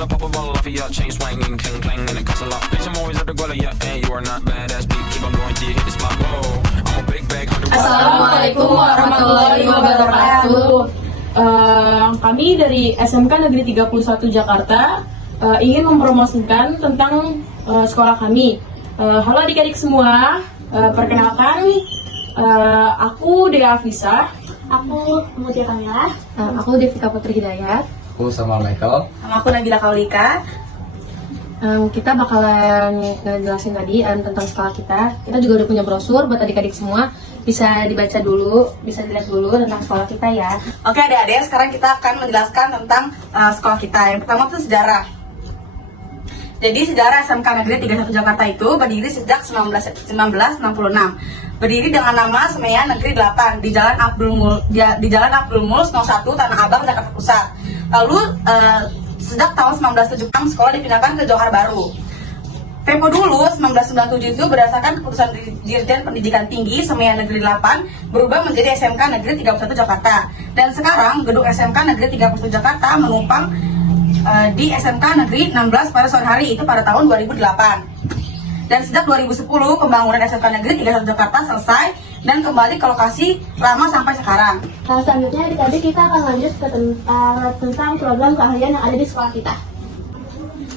while I pop a bottle off of your chain swinging, clang clang, and it costs a lot. Bitch, I'm always at the guala, yeah, and you are not badass beat. Keep on going till you hit the spot. Whoa, I'm a big bag, 100. Assalamualaikum warahmatullahi wabarakatuh. Kami dari SMK Negeri 31 Jakarta ingin mempromosikan tentang sekolah kami. Halo adik-adik semua, perkenalkan aku Dea Afisa. Aku Mutia Kamila. Aku Devika Putri Hidayat. Aku sama Michael. Aku Nabila Kaulika. Kita bakalan ngejelasin tadi tentang sekolah kita. Kita juga udah punya brosur buat adik-adik semua. Bisa dibaca dulu, bisa dilihat dulu tentang sekolah kita ya. Oke adik-adik, sekarang kita akan menjelaskan tentang sekolah kita. Yang pertama itu sejarah. Jadi sejarah SMK Negeri 31 Jakarta itu berdiri sejak 1966. Berdiri dengan nama Semeya Negeri 8 di Jalan Abdul Mulus 01 Tanah Abang, Jakarta Pusat. Lalu sejak tahun 1976 sekolah dipindahkan ke Johar Baru. Tempo dulu 1997 itu berdasarkan keputusan Dirjen Pendidikan Tinggi Semeya Negeri 8 berubah menjadi SMK Negeri 31 Jakarta. Dan sekarang gedung SMK Negeri 31 Jakarta menumpang di SMK Negeri 16 pada sore hari itu pada tahun 2008. Dan sejak 2010 pembangunan SMK Negeri 31 Jakarta selesai dan kembali ke lokasi lama sampai sekarang. Nah, selanjutnya adik-adik kita akan lanjut ke tentang program keahlian yang ada di sekolah kita.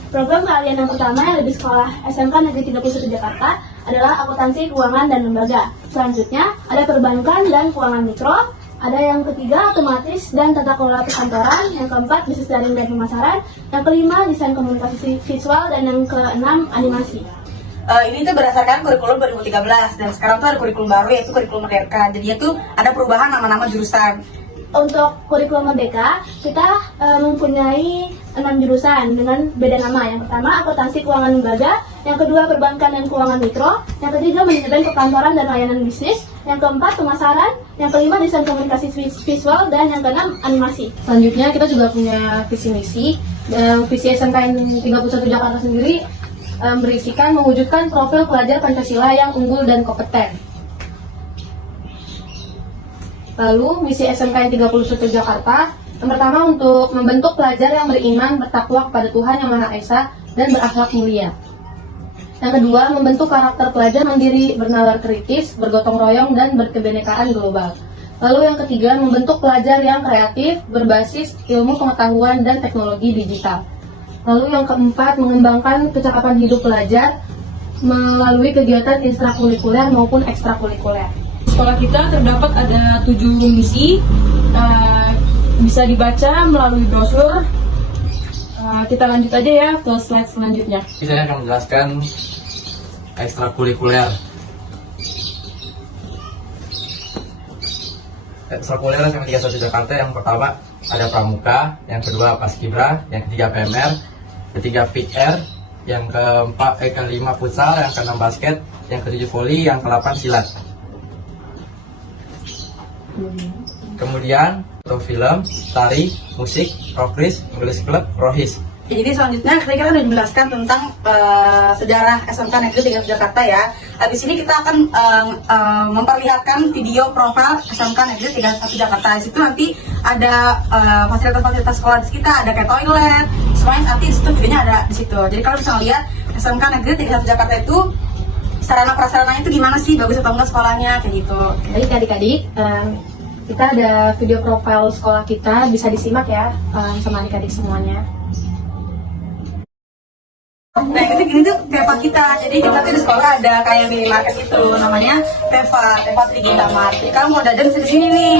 Program keahlian yang pertama yang ada di sekolah SMK Negeri 31 Jakarta adalah akuntansi, keuangan, dan lembaga. Selanjutnya ada perbankan dan keuangan mikro. Ada yang ketiga otomatis dan tata kelola perkantoran. Yang keempat bisnis daring dan pemasaran. Yang kelima desain komunikasi visual dan yang keenam animasi. Ini tuh berdasarkan kurikulum 2013 dan sekarang tuh ada kurikulum baru yaitu kurikulum merdeka. Jadi itu ada perubahan nama-nama jurusan. Untuk kurikulum merdeka, kita mempunyai 6 jurusan dengan beda nama. Yang pertama, akuntansi keuangan lembaga. Yang kedua, perbankan dan keuangan mikro. Yang ketiga, manajemen perkantoran dan layanan bisnis. Yang keempat, pemasaran. Yang kelima, desain komunikasi visual. Dan yang keenam, animasi. Selanjutnya kita juga punya visi misi. Visi SMK 31 Jakarta sendiri berisikan mewujudkan profil pelajar Pancasila yang unggul dan kompeten. Lalu misi SMK 31 Jakarta yang pertama untuk membentuk pelajar yang beriman, bertakwa kepada Tuhan Yang Maha Esa dan berakhlak mulia. Yang kedua, membentuk karakter pelajar mandiri, bernalar kritis, bergotong royong dan berkebinekaan global. Lalu yang ketiga, membentuk pelajar yang kreatif, berbasis ilmu pengetahuan dan teknologi digital. Lalu yang keempat, mengembangkan kecakapan hidup pelajar melalui kegiatan intrakurikuler maupun ekstrakurikuler. Sekolah kita terdapat ada 7 misi, bisa dibaca melalui brosur. Kita lanjut aja ya ke slide selanjutnya. Saya akan menjelaskan ekstrakurikuler. Ekstrakurikuler SMK 31 Jakarta yang pertama ada pramuka, yang kedua paskibra, yang ketiga PMR, ketiga PR, yang kelima futsal, yang keenam basket, yang ketujuh voli, yang ke-8 silat. Kemudian untuk film, tari, musik, rockris, English club, rohis. Jadi selanjutnya kita udah menjelaskan tentang sejarah SMK Negeri 31 Jakarta ya. Habis ini kita akan memperlihatkan video profil SMK Negeri 31 Jakarta. Di situ nanti ada fasilitas-fasilitas sekolah di kita, ada kayak toilet, semuanya nanti di situ videonya ada di situ. Jadi kalau bisa lihat SMK Negeri 31 Jakarta itu sarana prasarananya itu gimana sih, bagus atau enggak sekolahnya kayak gitu. Baik adik-adik, kita ada video profil sekolah kita, bisa disimak ya sama adik-adik semuanya. Nah ini tuh Teva kita, jadi kita tuh di sekolah ada kayak minimarket itu, namanya Teva Trigita Mart. Jadi kamu mau jajan bisa di sini nih,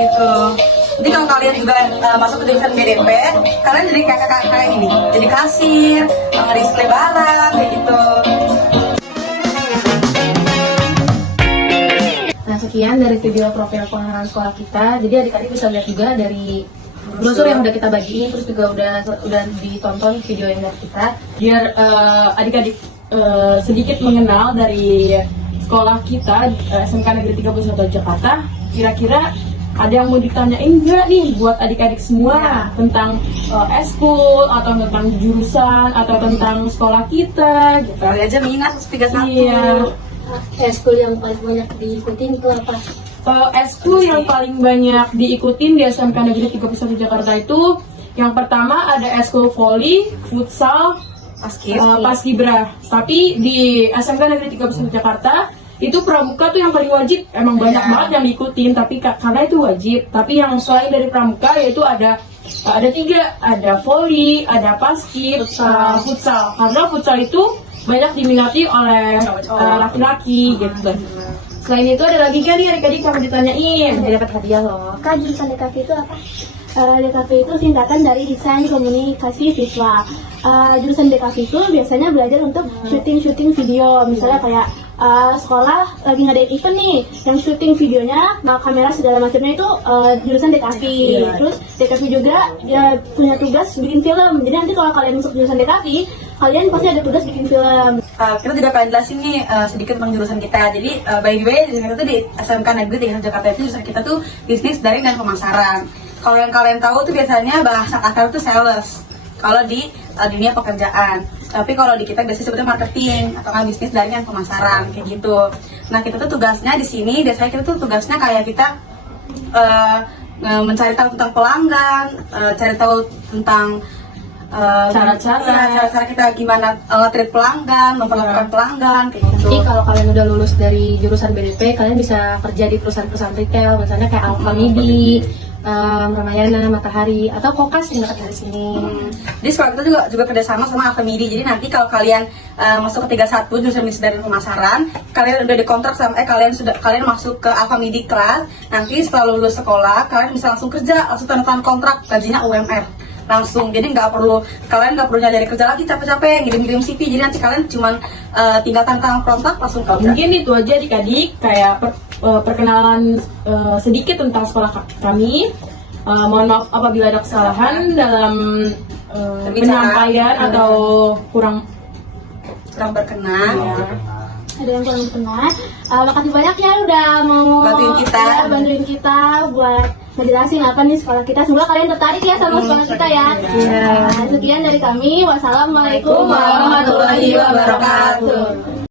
gitu. Jadi kalau kalian juga masuk ke jurusan BDP, kalian jadi kayak ini, jadi kasir, display barang, kayak gitu. Nah sekian dari video profil pengenalan sekolah kita. Jadi adik-adik bisa lihat juga dari brosur yang udah kita bagiin, terus juga udah ditonton video yang dari kita. Biar adik-adik sedikit mengenal dari sekolah kita SMK Negeri 31 Jakarta. Kira-kira ada yang mau ditanyain nggak nih buat adik-adik semua tentang eskul atau tentang jurusan atau tentang sekolah kita gitu. Kali aja minat 31. Iya. Eskul yang paling banyak diikutin itu apa? Eskul yang paling banyak diikutin di SMK Negeri 31 Jakarta itu Yang pertama ada eskul voli, futsal, paskibra. Tapi di SMK Negeri 31 Jakarta itu pramuka tuh yang paling wajib. Emang banyak banget yang diikutin, tapi karena itu wajib. Tapi yang selain dari pramuka yaitu ada 3, ada voli, ada paskib, futsal. Karena futsal itu banyak diminati oleh laki-laki gitu. Selain itu ada lagi kan nih adik-adik kamu ditanyain. Saya dapat hadiah loh. Kak, jurusan DKV itu apa? DKV itu singkatan dari Desain Komunikasi Visual. Jurusan DKV itu biasanya belajar untuk syuting video, misalnya kayak sekolah lagi ngadain event nih, yang syuting videonya, kamera segala macamnya itu jurusan DKV. Terus DKV juga dia punya tugas bikin film. Jadi nanti kalau kalian masuk jurusan DKV, kalian pasti ada tugas bikin film. Kita juga pengen jelasin nih sedikit tentang jurusan kita. Jadi by the way, jurusan kita tuh di SMK Negeri 31 Jakarta itu jurusan kita tuh bisnis, daring, dan pemasaran. Kalau yang kalian tahu tuh biasanya bahasa kasar tuh sales kalau di dunia pekerjaan. Tapi kalau di kita biasanya sebutnya marketing atau kan bisnis, daring, dan pemasaran kayak gitu. Nah, kita tuh tugasnya di sini biasanya kita tuh tugasnya kayak kita mencari tahu tentang pelanggan, cari tahu tentang cara-cara kita gimana nge-treat pelanggan, memperlakukan pelanggan kayak gitu. Jadi kalau kalian udah lulus dari jurusan BDP, kalian bisa kerja di perusahaan-perusahaan retail, misalnya kayak Alfamidi, Ramayana, Matahari, atau Kokas yang dekat dari sini. Jadi sekolah kita juga kerjasama sama Alfamidi. Jadi nanti kalau kalian masuk ke 31 jurusan bisnis dan pemasaran, kalian udah dikontrak sama kalian masuk ke Alfamidi kelas. Nanti setelah lulus sekolah, kalian bisa langsung kerja, langsung tanda tangan kontrak, gajinya UMR langsung. Jadi kalian nggak perlu nyari kerja lagi capek-capek ngirim CV. Jadi nanti kalian cuman tinggal tanda tangan kontrak langsung kerja. Mungkin itu aja adik-adik kayak perkenalan sedikit tentang sekolah kami. Mohon maaf apabila ada kesalahan dalam penyampaian atau kurang berkenan. Ada yang kurang berkenan. Makasih banyak ya udah mau bantuin kita buat ngejelasin apa nih sekolah kita. Semoga kalian tertarik ya sama sekolah kita ya. Sekian dari kami. Wassalamualaikum warahmatullahi wabarakatuh.